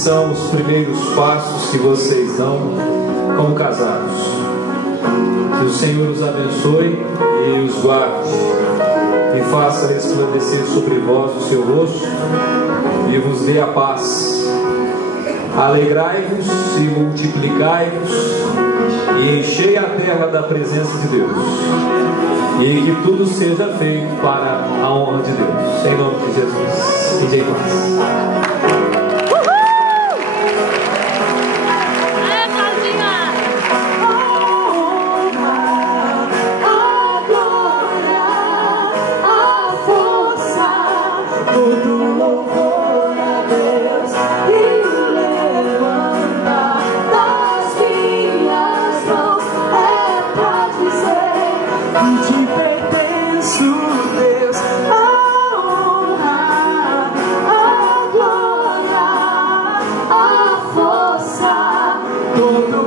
são os primeiros passos que vocês dão como casados. Que o Senhor os abençoe e os guarde, e faça resplandecer sobre vós o seu rosto e vos dê a paz. Alegrai-vos e multiplicai-vos e enchei a terra da presença de Deus, e que tudo seja feito para a honra de Deus, em nome de Jesus. Fiquem em paz. Todo